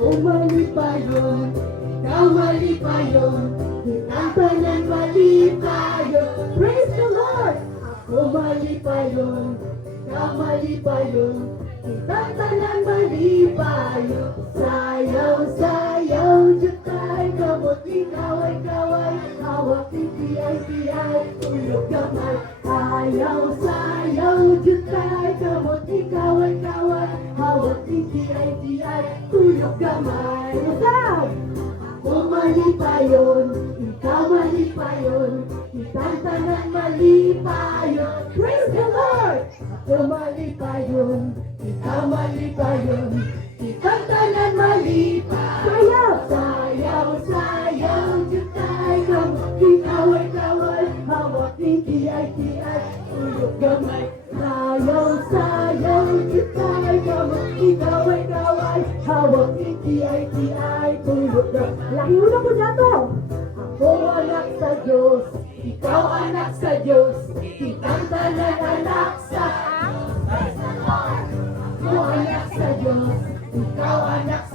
Ako mali pa yun, ikaw mali pa yun, kitang tanan mali pa yun. Praise the Lord! Ako mali pa yun, ikaw mali pa yun, kitang tanan mali pa yun. Sayaw, sayaw, jutay, kamuti, kaway, kaway, hawak ni tiyay, tulog kamay. Sayaw, sayaw, jutay, kamuti, kaway, kaway, hawak ni tiyay, tulog kamay. Masam! Ako mali pa yun, ikaw mali pa yun, kitang tanan mali pa yun. Praise the Lord! Ako mali pa yun, ikaw mali pa yun, kitang tanan mali pa. Sayaw! Sayaw, sayaw, jutay, kamuti, kaway, kaway, hawak ni tiyay, tulog kamay. Sayaw, sayaw, jutay, kamuti, kaway, kaway, hawak ni tiyay, tulog kamay. Laki mo na po dato! Ako anak sa Diyos, ikaw anak sa Diyos, kitang tanan anak sa Diyos. Ako anak sa Diyos, ikaw anak sa